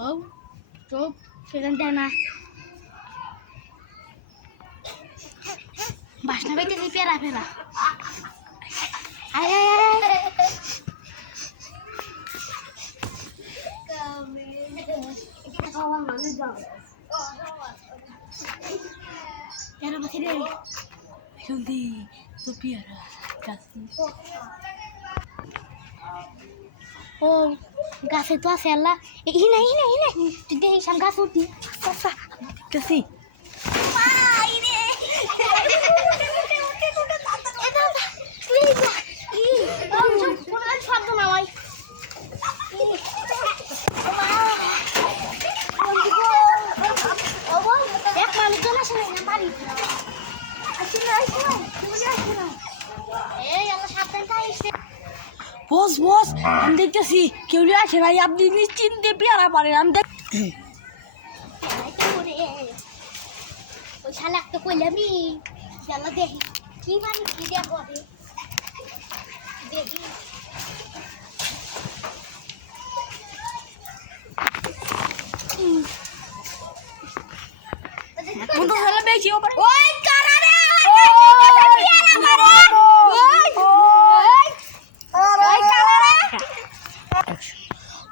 ও চুপ সেখান দেয় না বাসনা পাইতেছি পেরা ফেরা আয় আয় আয় পেরা পাখি রে জলদি তো পেয়ারা ও গাছে তো আছে আল্লাহ হিনা হিনা হিনা তুই দেখিস আমি গাছ উঠি আচ্ছা গাছি বস বস আমি দেখতেছি কেউ আসে নাই আপনি নিশ্চিন্তে পেয়ারা পারেন আমি দেখ ওই শালা একটা কইলামি শালা দেখি কি মানে কি দেখো দেখি এখন তো শালা বেশি ওপরে ওই কারা রে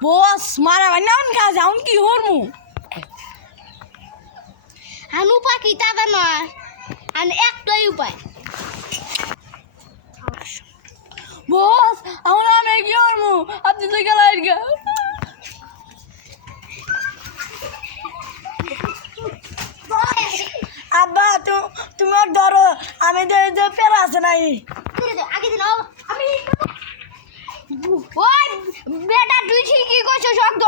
বস মারা ভাই নাম কাজ আউন কি হরমু আনু পাখি তাদা নয় আন একটাই উপায় বস আউন আমি কি হরমু আপনি তো গেলাই গা আব্বা তোমার ধরো আমি যে পেরা আছে নাই আগে দিন আমি ওই বেটা তুই ঠিকই কইছো শক্ত